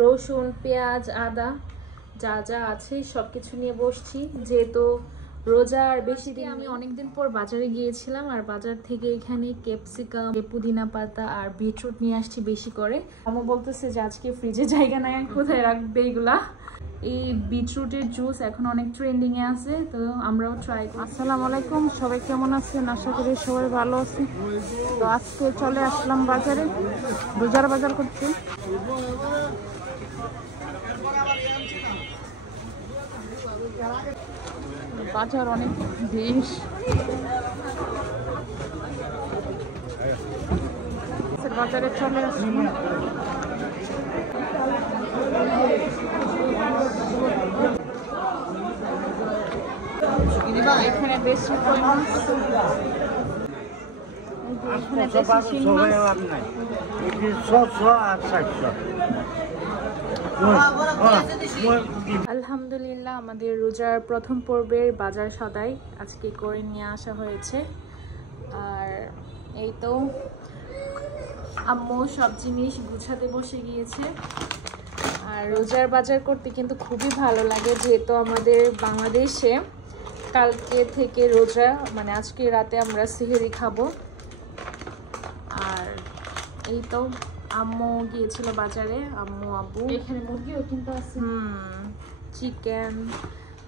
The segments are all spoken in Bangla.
রসুন, পেঁয়াজ, আদা যা যা আছে সবকিছু নিয়ে বসছি। যেহেতু রোজার বেশি দিন, আমি অনেকদিন পর বাজারে গিয়েছিলাম আর বাজার থেকে এখানে ক্যাপসিকাম, পুদিনা পাতা আর বিটরুট নিয়ে আসছি বেশি করে। আমার বলতেছে যে আজকে ফ্রিজে জায়গা নাই, কোথায় রাখবে এগুলা। এই বিটরুটের জুস এখন অনেক ট্রেন্ডিং এ আছে, তো আমরাও ট্রাই করি। আসসালামু আলাইকুম, সবাই কেমন আছেন? আশা করি সবাই ভালো আছে। তো আজকে চলে আসলাম বাজারে, রোজার বাজার করতে। বাজার অনেক বেশ, বাজারে চলে আসলাম। এখানে বেশি কই মাছ, এখানে দেশি শিং মাছ। আলহামদুলিল্লাহ, আমাদের রোজার প্রথম পর্বের বাজার সদাই আজকে করে নিয়ে আসা হয়েছে। আর এই তো আম্মু সব জিনিস গুছাতে বসে গিয়েছে। আর রোজার বাজার করতে কিন্তু খুবই ভালো লাগে, যেহেতু আমাদের বাংলাদেশে কালকে থেকে রোজা, মানে আজকে রাতে আমরা সেহরি খাবো। আর এই তো আম্মু গিয়েছিল বাজারে, আম্মু আব্বু। এখানে মুরগিও কিন্তু আছে, চিকেন,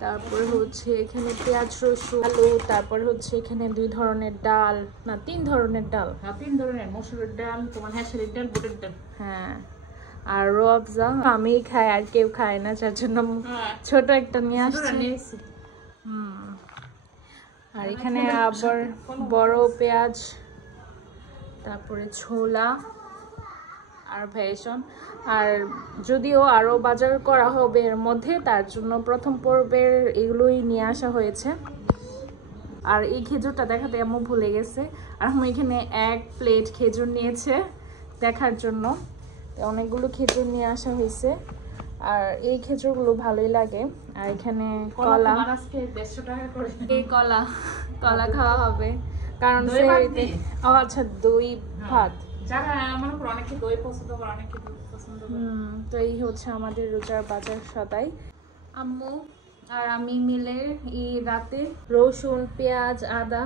তারপরে হচ্ছে এখানে পেঁয়াজ, রসুন, আলু, তারপরে হচ্ছে এখানে 2 ধরনের ডাল, না 3 ধরনের ডাল। 3 ধরনের, মসুরের ডাল, তোমার হেঁসেলের ডাল, বুটের ডাল। হ্যাঁ, আর রোয়াবজা আমি খাই, আর কেউ খায় না, যার জন্য ছোট একটা নিয়ে আসছি। আর এখানে আবার বড় পেঁয়াজ, তারপরে ছোলা আর ভেষণ। আর যদিও আরো বাজার করা হবে এর মধ্যে, তার জন্য প্রথম পর্বের এগুলোই নিয়ে আসা হয়েছে। আর এই খেজুরটা দেখাতে আম্মু ভুলে গেছে, আর আমি এখানে 1 প্লেট খেজুর নিয়েছে দেখার জন্য। অনেকগুলো খেজুর নিয়ে আসা হয়েছে, আর এই খেজুরগুলো ভালোই লাগে। আর এখানে কলা, এই কলা খাওয়া হবে, কারণ আচ্ছা দই ভাত। যারা মনে করো অনেকে দই পছন্দ করে, অনেকে দুধ পছন্দ করে। তো এই হচ্ছে আমাদের রোজার বাজার সদাই। আম্মু আর আমি মিলে এই রাতে রসুন, পেঁয়াজ, আদা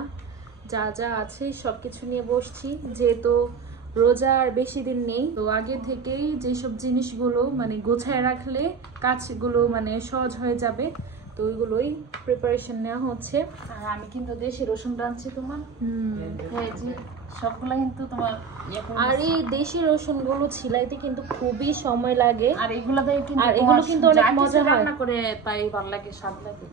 যা যা আছে সবকিছু নিয়ে বসছি। যেহেতু রোজার বেশি দিন নেই, তো আগে থেকেই যেসব জিনিসগুলো মানে গোছায় রাখলে কাজগুলো মানে সহজ হয়ে যাবে, তো ওইগুলোই প্রিপারেশন নেওয়া হচ্ছে। আর আমি কিন্তু দেশি রসুন রাঁধছি তোমার, সবগুলা কিন্তু তোমার। আর এই দেশি রসুন গুলো ছিলাইতে কিন্তু খুবই সময় লাগে, আর এগুলো কিন্তু অনেক মজা হয়, রান্না করে তাই ভালো লাগে, স্বাদ লাগে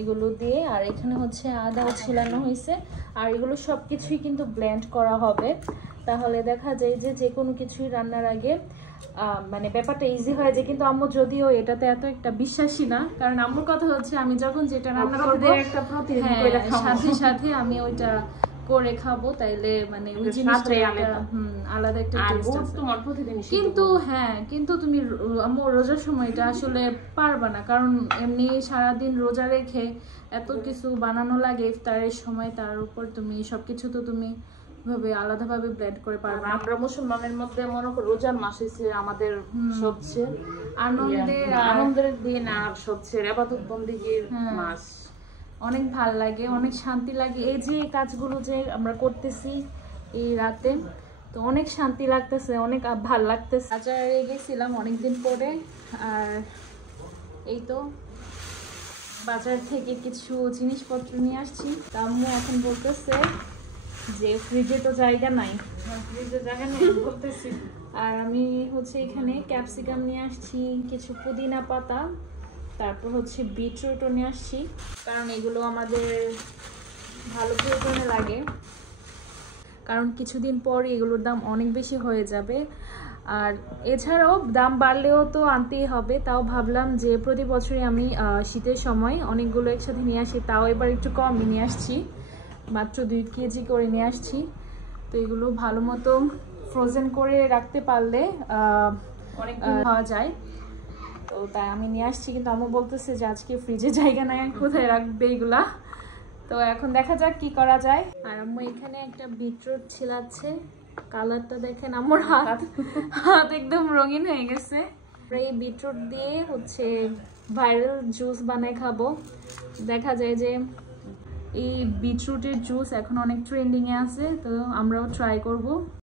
এগুলো দিয়ে। আর এখানে হচ্ছে আদাও ছিলানো হয়েছে, আর এগুলো সবকিছুই কিন্তু ব্লেন্ড করা হবে। তাহলে দেখা যায় যে কোনো কিছুই রান্নার আগে মানে ব্যাপারটা ইজি হয়ে যায়। কিন্তু আম্মু যদিও এটাতে এত একটা বিশ্বাসী না, কারণ আম্মুর কথা হচ্ছে আমি যখন যেটা রান্না করবো সাথে সাথে আমি ওইটা করে খাবো, তাইলে মানে ওই জিনিসটা আলাদা একটা টেস্ট আছে। কিন্তু হ্যাঁ, কিন্তু তুমি আম্মু রোজার সময়টা আসলে পারবা না, কারণ এমনি সারাদিন রোজা রেখে এত কিছু বানানো লাগে ইফতারের সময়, তার উপর তুমি সবকিছু তো তুমি আলাদাভাবে ব্লেন্ড করে পারবে। আমরা মুসলমানের মধ্যে মনে করো রোজার মাস হচ্ছে আমাদের সবচেয়ে আনন্দের দিন, আর সবচেয়ে ইবাদত বন্দেগীর মাস। অনেক ভাল লাগে, অনেক শান্তি লাগে এই যে কাজগুলো যে আমরা করতেছি এই রাতে, তো অনেক শান্তি লাগতেছে, অনেক ভাল লাগতেছে। বাজারে গেছিলাম অনেকদিন পরে, আর এই তো বাজার থেকে কিছু জিনিসপত্র নিয়ে আসছি। আম্মু এখন বলতেছে যে ফ্রিজে তো জায়গা নাই, বলতেছি। আর আমি হচ্ছে এখানে ক্যাপসিকাম নিয়ে আসছি, কিছু পুদিনা পাতা, তারপর হচ্ছে বিটরুটও নিয়ে আসছি, কারণ এগুলো আমাদের ভালো প্রয়োজনে লাগে, কারণ কিছুদিন পর এগুলোর দাম অনেক বেশি হয়ে যাবে। আর এছাড়াও দাম বাড়লেও তো আনতেই হবে, তাও ভাবলাম যে প্রতি বছরই আমি শীতের সময় অনেকগুলো একসাথে নিয়ে আসি, তাও এবার একটু কমই নিয়ে আসছি, মাত্র 2 কেজি করে নিয়ে আসছি। তো এগুলো ভালো মতো ফ্রোজেন করে রাখতে পারলে অনেক খাওয়া যায়, তো তাই আমি নিয়ে আসছি। কিন্তু আম্মু বলতেছে যে আজকে ফ্রিজে জায়গা নাই, কোথায় রাখবে এগুলা। তো এখন দেখা যাক কি করা যায়। আর আম্মু এখানে একটা বিটরুট ছিলাচ্ছে, কালারটা দেখেন, আমার হাত একদম রঙিন হয়ে গেছে। এই বিটরুট দিয়ে হচ্ছে ভাইরাল জুস বানাই খাবো। দেখা যায় যে এই বিটরুটের জুস এখন অনেক ট্রেন্ডিং এ আছে, তো আমরাও ট্রাই করব।